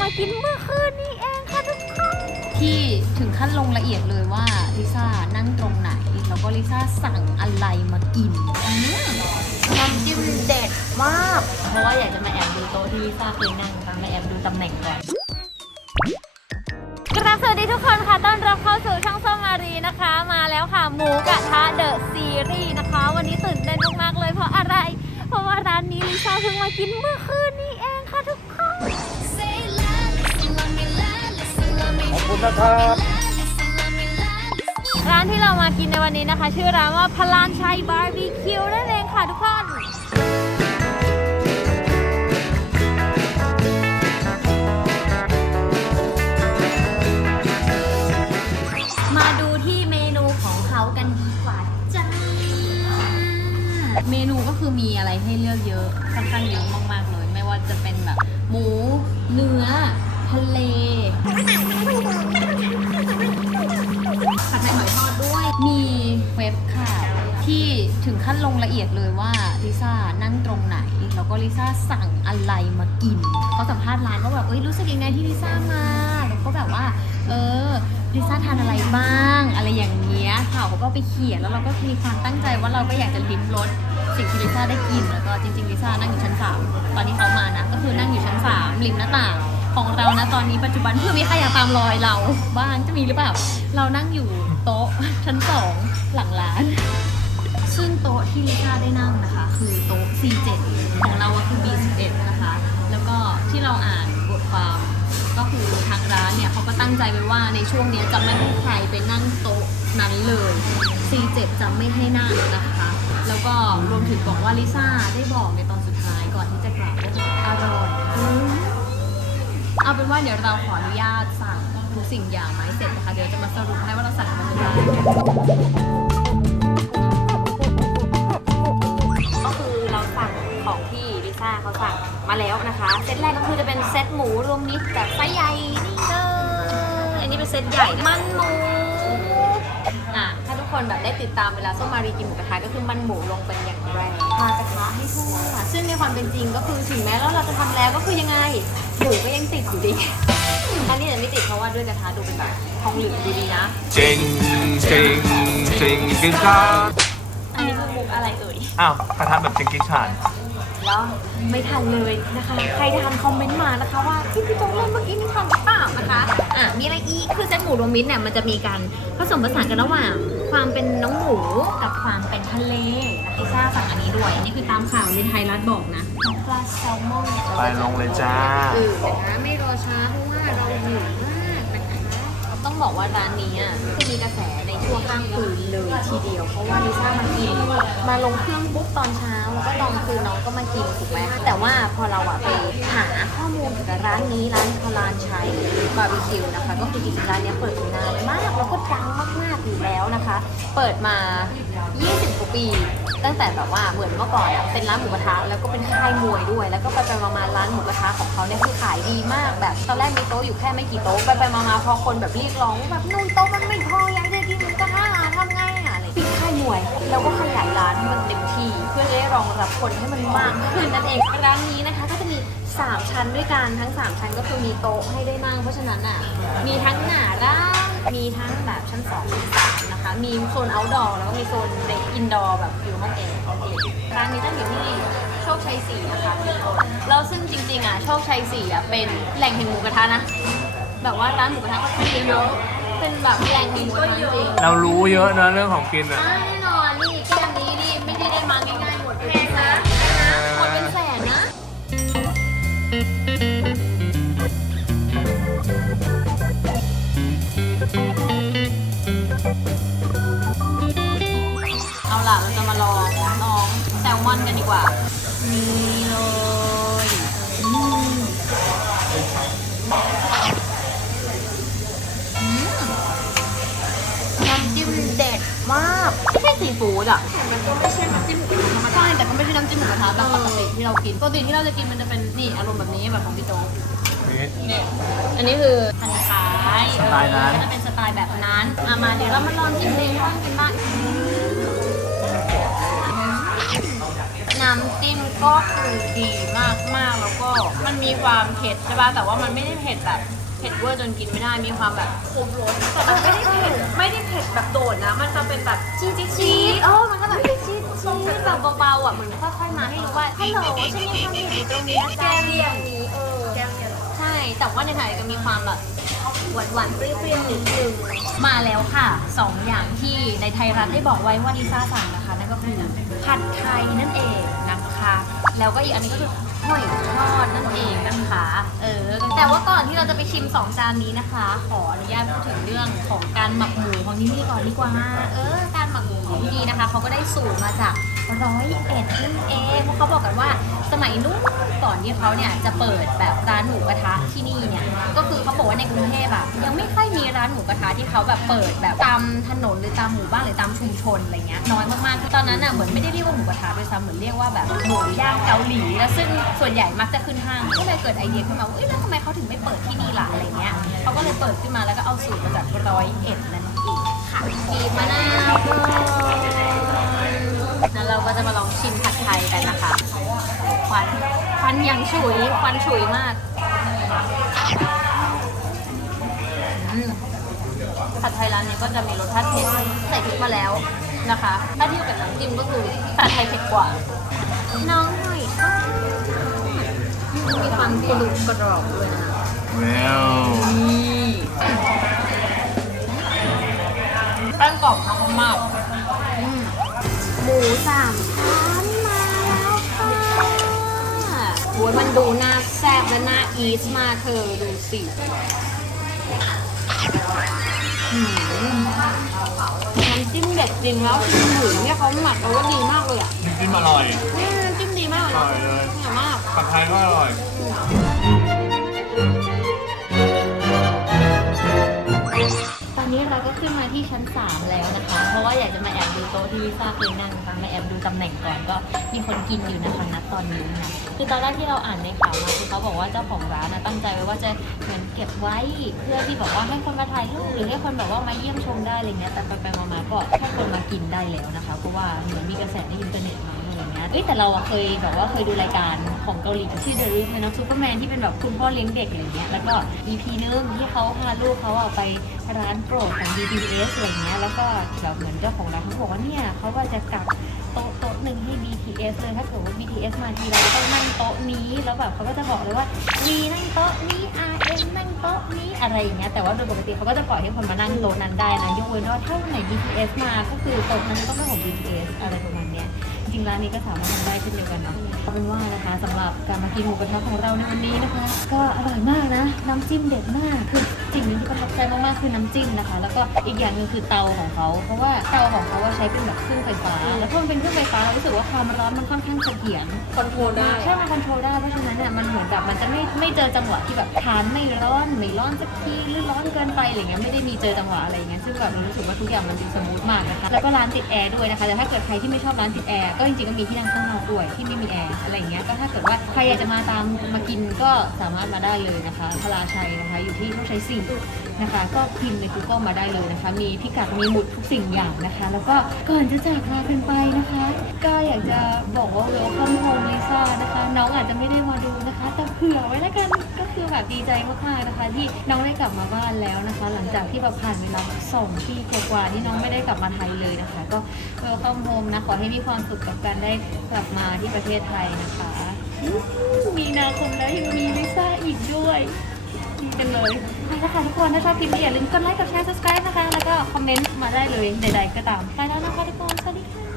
มากินเมื่อคืนนี้เองค่ะทุกคนที่ถึงขั้นลงละเอียดเลยว่าลิซ่านั่งตรงไหน แล้วก็ลิซ่าสั่งอะไรมากินน้ำจิ้มเด็ดมาก เพราะว่าอยากจะมาแอบดูโต๊ะที่ลิซ่าเคยนั่งค่ะมาแอบดูตำแหน่งก่อน กราบสวัสดีทุกคนค่ะ ต้อนรับเข้าสู่ช่องส้มมารีนะคะ มาแล้วค่ะ หมูกระทะเดอะซีรีส์นะคะ วันนี้ตื่นเต้นมากๆเลยเพราะอะไร เพราะว่าร้านนี้ลิซ่าเพิ่งมากินเมื่อคืนนี้เองค่ะทุกคน คุณนะครับ ร้านที่เรามากินในวันนี้นะคะ ชื่อร้านว่าพลานชัยบาร์บีคิวนั่นเองค่ะทุกคนมาดูที่เมนูของเขากันดีกว่าจ้า เมนูก็คือมีอะไรให้เลือกเยอะค่อนข้างเยอะมากๆเลย ไม่ว่าจะเป็นแบบหมูเนื้อ ทะเลผัดไทยหอยทอดด้วย มีเว็บค่ะที่ถึงขั้นลงละเอียดเลยว่าลิซ่านั่งตรงไหน แล้วก็ลิซ่าสั่งอะไรมากินเขาสัมภาษณ์ร้านว่าแบบเอ้ยรู้สึกยังไงที่ลิซ่ามาแล้วก็แบบว่า เออลิซ่าทานอะไรบ้าง อะไรอย่างเงี้ยค่ะเขาก็ไปเขียนแล้วเราก็มีความตั้งใจว่าเราก็อยากจะลิ้มรสสิ่งที่ลิซ่าได้กินแล้วก็จริงๆลิซ่านั่งอยู่ชั้นสามตอนที่เขามานะก็คือนั่งอยู่ชั้นสามริมหน้าต่าง ของเรานะตอนนี้ปัจจุบันเพื่อมีใครอยากตามรอยเราบ้างจะมีหรือเปล่า เรานั่งอยู่โต๊ะชั้นสองหลังร้าน ซึ่งโต๊ะที่ลิซ่าได้นั่งนะคะ คือโต๊ะ C7 ของเราคือ B11 นะคะ แล้วก็ที่เราอ่านบทความก็คือทางร้านเนี่ยเขาก็ตั้งใจไว้ว่าในช่วงนี้จะไม่ให้ใครไปนั่งโต๊ะนั้นเลย C7 จะไม่ให้นั่งนะคะ แล้วก็รวมถึงบอกว่าลิซ่าได้บอกในตอนสุด เอาเป็นว่าเดี๋ยวเราขออนุญาตสั่งทุกสิ่งอย่างมาให้เสร็จนะคะ เดี๋ยวจะมาสรุปให้ว่าเราสั่งอะไรบ้างก็คือเราสั่งของที่ลิซ่าเขาสั่งมาแล้วนะคะ เซตแรกก็คือจะเป็นเซตหมูรวมมิตรแบบไซส์ใหญ่นี่เลยอันนี้เป็นเซตใหญ่มันหมูอะ คนแบบได้ติดตามเวลาส้มมารีกินหมูกระทะก็คือมันหมูลงเป็นอย่างแรงทากระทะให้ทั่วซึ่งในความเป็นจริงก็คือถึงแม้ว่าเราจะทำแล้วก็คือยังไงหมูก็ยังติดอยู่ดีอันนี้จะไม่ติดเพราะว่าด้วยกระทะดูเป็นแบบทองเหลืองดูดีนะ เจงเจงเจงกินข้าวอันนี้คือมุกอะไรเอ่ย อ้าวกระทะแบบเจงกินฉานแล้วไม่ทันเลยนะคะ ใครทันคอมเมนต์มานะคะว่าที่พี่โจ๊กเล่นเมื่อกี้นี่ทันหรือเปล่านะคะ อะมีอะไรอีกคือเส้นหมูรวมมิตรเนี่ยมันจะมีการผสมผสานกันระหว่าง ความเป็นน้องหมูกับความเป็นทะเลนะพิซซ่าสั่งอันนี้ด้วย อันนี้คือตามข่าวลินไทยรัฐบอกนะน้องปลาแซลมอนไปลงเลยจ้าเออนะคะไม่รอช้าเพราะว่าเราหิวมากนะคะต้องบอกว่าร้านนี้อะคือมีกระแสในช่วงข้างคืนเลยทีเดียว เพราะว่าลิซ่ามากินมาลงเครื่องปุ๊บตอนเช้าแล้วก็ตอนคืนน้อง ก็มากินถูกไหมแต่ว่าพอเราอะไปหาข้อมูลเกี่ยวกับร้านนี้ร้านพลานชัยบาร์บีคิวนะคะ ก็คือจริงๆร้านเนี้ยเปิดมานานมากแล้วก็ดังมากๆอยู่แล้วนะคะ เปิดมา 20กว่าปี ตั้งแต่แบบว่าเหมือนเมื่อก่อนอะเป็นร้านหมูกระทะแล้วก็เป็นค่ายมวยด้วย แล้วก็ไปไปมาๆร้านหมูกระทะของเขาเนี่ยคือขายดีมากแบบตอนแรกมีโต๊ะอยู่แค่ไม่กี่โต๊ะไปไปๆมาๆพอคนแบบเรียกร้องว่าแบบนู่นโต๊ะมันไม่พออย วย แล้วก็ขยายร้านให้มันเต็มที่ เพื่อจะได้รองรับคนให้มันมากขึ้นนั่นเองร้านนี้นะคะก็จะมี 3 ชั้นด้วยกันทั้ง 3 ชั้นก็คือมีโต๊ะให้ได้นั่งเพราะฉะนั้นอะมีทั้งหน้าร้านมีทั้งแบบชั้น2ชั้น3นะคะ มีโซน outdoor แล้วก็มีโซนใน indoor แบบอยู่ห้องแอร์นั่นเองร้านนี้ตั้งอยู่ที่โชคชัย4นะคะทุกคนแล้วซึ่งจริงๆอะโชคชัย4อะเป็นแหล่งแห่งหมูกระทะนะแบบว่าร้านหมูกระทะก็คือเยอะเป็นแบบแหล่งแห่งหมูกระทะจริง เรารู้เยอะนะเรื่องของกินอะอ่าแนี่แก้มนี้นี่ไม่ได้ได้มาง่ายๆหมดเป็นแสนนะหมดเป็นแสนนะ เอาล่ะเราจะมาลองน้องแซลมอนกันดีกว่า นี่เลย ฟู้ดอะมันก็ไม่ใช่น้ำจิ้มหมูกระทะธรรมดาใช่แต่ก็ไม่ใช่น้ำจิ้มหมูกระทะแบบปกติที่เรากินปกติที่เราจะกินมันจะเป็นนี่อารมณ์แบบนี้แบบของพี่โจ๊กเนี่ยอันนี้คือพันท้ายสไตล์นั้นก็จะเป็นสไตล์แบบนั้นอะมาเดี๋ยวเรามาลองกินเองลองกินบ้างน้น้ำจิ้มก็คือดีมากมากๆแล้วก็มันมีความเผ็ดใช่ป่ะแต่ว่ามันไม่ได้เผ็ดแบบ เผ็ดเวอร์จนกินไม่ได้มีความแบบครบรสแต่มันไม่ได้เผ็ดไม่ได้เผ็ดแบบโดดนะ มันจะเป็นแบบชีสชีสเออมันก็แบบชีสชีสแบบเบาๆอะเหมือนค่อยๆมาให้รู้ว่าฮัลโหลฉันยังทำอยู่ตรงนี้นะจ๊ะเรียงนี้เออใช่แต่ว่าในไทยก็มีความแบบหวานหวานๆเปรี้ยวๆนิดนึงมาแล้วค่ะสองอย่างที่ในไทยรัฐได้บอกไว้ว่าลิซ่าสั่งนะคะนั่นก็คือผัดไทยนั่นเองนะคะ แล้วก็อีกอันนี้ก็คือหอยทอดนั่นเองนะคะ เออ แต่ว่าก่อนที่เราจะไปชิมสองจานนี้นะคะ ขออนุญาตพูดถึงเรื่องของการหมักหมูของที่นี่ก่อนดีกว่า เออ การหมักหมูของที่นี่นะคะ เขาก็ได้สูตรมาจาก ร้อยเอ็ดนั่นเองเพราะเขาบอกกันว่าสมัยนู้นก่อนที่เขาเนี่ยจะเปิดแบบร้านหมูกระทะที่นี่เนี่ยก็คือเขาบอกว่าในกรุงเทพอะยังไม่ค่อยมีร้านหมูกระทะที่เขาแบบเปิดแบบตามถนนหรือตามหมู่บ้านหรือตามชุมชนอะไรเงี้ยน้อยมากๆคือตอนนั้นอะเหมือนไม่ได้เรียกว่าหมูกระทะด้วยซ้ำเหมือนเรียกว่าแบบหมูย่างเกาหลีแล้วซึ่งส่วนใหญ่มักจะขึ้นห้างก็เลยเกิดไอเดียขึ้นมาว่าเอ้ยแล้วทำไมเขาถึงไม่เปิดที่นี่ล่ะอะไรเงี้ยเขาก็เลยเปิดขึ้นมาแล้วก็เอาสูตรมาจากร้อยเอ็ดนั่นเองค่ะบีบมะนา วันควันยังฉุยควันฉุยมากอืมผัดไทยร้านนี้ก็จะมีรสชาติเผ็ดใส่พริกมาแล้วนะคะ ถ้าเทียบกับน้ำจิ้มก็คือผัดไทยเผ็ดกว่า น้องหน่อยค่ะมีความกรุบกรอบด้วยนะคะ Wow. แป้งกรอบมากมากอืมหมูสามชั้น อ้ยมันดูน่าแซ่บและน่าอีสมากเธอดูสิหืมน้ำจิ้มเด็ดจริงแล้วคือหมูเนี่ยเขาหมักเอาไว้ดีมากเลยอะน้ำจิ้มอร่อยอืมน้ำจิ้มดีมากเลยอนะร่อยเลยอร่อยมาก ผัดไทยก็อร่อยตอน เราก็ขึ้นมาที่ชั้น 3 แล้วนะคะ เพราะว่าอยากจะมาแอบดูโต๊ะที่ลิซ่าเคยนั่งนะคะมาแอบดูตำแหน่งก่อนก็มีคนกินอยู่นะคะณตอนนี้นะคือตอนแรกที่เราอ่านในข่าวมาคือเขาบอกว่าเจ้าของร้านนะตั้งใจไว้ว่าจะเหมือนเก็บไว้เพื่อที่บอกว่าให้คนมาถ่ายรูปหรือให้คนแบบว่ามาเยี่ยมชมได้อะไรเงี้ยแต่ไปๆมาๆก็ให้คนมากินได้แล้วนะคะเพราะว่าเหมือนมีกระแสในอินเทอร์เน็ตมา เอ้ยแต่เราอะเคยแบบว่าเคยดูรายการของเกาหลีชื่อ The Root นะซูเปอร์แมนที่เป็นแบบคุณพ่อเลี้ยงเด็กอะไรเงี้ยแล้วก็ EP นึงที่เขาพาลูกเขาอะไปร้านโปรดของ BTS อะไรเงี้ยแล้วก็แบบเหมือนเจ้าของร้านเขาบอกว่าเนี่ยเขาว่าจะกลับโต๊ะโต๊ะหนึ่งให้ BTS เลยถ้าเกิดว่า BTS มาทีไรต้องนั่งโต๊ะนี้แล้วแบบเขาก็จะบอกเลยว่ามีนั่งโต๊ะนี้ RM นั่งโต๊ะนี้อะไรอย่างเงี้ยแต่ว่าโดยปกติเขาก็จะปล่อยให้คนมานั่งโต๊ะนั้นได้นะยกเว้นว่าถ้าวันไหน BTS มาก็คือโต๊ะนั้นต้องเป็นของ BTS อะไรประมาณเนี้ย ริงๆร้านนี้ก็สามารถทำได้เช่นเดียวกันเนาะเอาเป็นว่านะคะสำหรับการมากินหมูกระทะของเราในวันนี้นะคะ ก็อร่อยมากนะ น้ำจิ้มเด็ดมากคือสิ่งหนึงที่ประทับใจมากๆคือน้ำจิ้มนะคะ แล้วก็อีกอย่างหนึ่งคือเตาของเขาเพราะว่า เตาของเขาว่าใช้เป็นแบบเครื่องไฟฟ้า แล้วพอมันเป็นเครื่องไฟฟ้าเรารู้สึกว่าความร้อนมันค่อนข้างเสถียรคอนโทรลได้ ใช่มันคอนโทรลได้เพราะฉะนั้นเนี่ยมันเหมือนแบบมันจะไม่ไม่เจอจังหวะที่แบบทานไม่ร้อนไม่ร้อนสักทีหรือร้อนเกินไปอะไรเงี้ยไม่ได้มีเจอจังหวะอะไรเงี้ยซึ่งแบบเรารู้สึกว่าทุกอย่างมันดูสมูทมากนะคะแล้วก็ร้านติดแอร์ด้วยนะคะแต่ถ้าเกิดใครที่ไม่ชอบร้านติดแอร์ก็จริงๆก็มีที่นั่งข้างนอกด้วยที่ไม่มีแอร์อะไรเงี้ยก็ถ้าเกิดว่าใครอยากจะมาตามมากินก็สามารถมาได้เลยนะคะพลาชัยนะคะ อยู่ที่โชคชัยสี่นะคะ ก็พิมพ์ใน Google มาได้เลยนะคะ มีพิกัดมีหมุดทุกสิ่งอย่างนะคะ แล้วก็ก่อนจะจากลากันไปนะคะ ก็อยากจะบอกว่า welcome home Lisa นะคะ น้องอาจจะไม่ได้มาดูนะคะ แต่เผื่อไว้แล้วกันก็คือแบบดีใจมากๆนะคะ ที่น้องได้กลับมาบ้านแล้วนะคะ หลังจากที่แบบผ่านเวลาสองปีกว่าๆที่น้องไม่ได้กลับมาไทยเลยนะคะ ก็ welcome home นะขอให้มีความสุขกับการได้กลับมาที่ประเทศไทยนะคะ มีนา กันเลยไปแล้วค่ะทุกคน ถ้าชอบคลิปนี้อย่าลืมกดไลค์ กดแชร์ subscribe นะคะ แล้วก็คอมเมนต์มาได้เลยใดๆก็ตามไปแล้วนะคะทุกคน สวัสดีค่ะ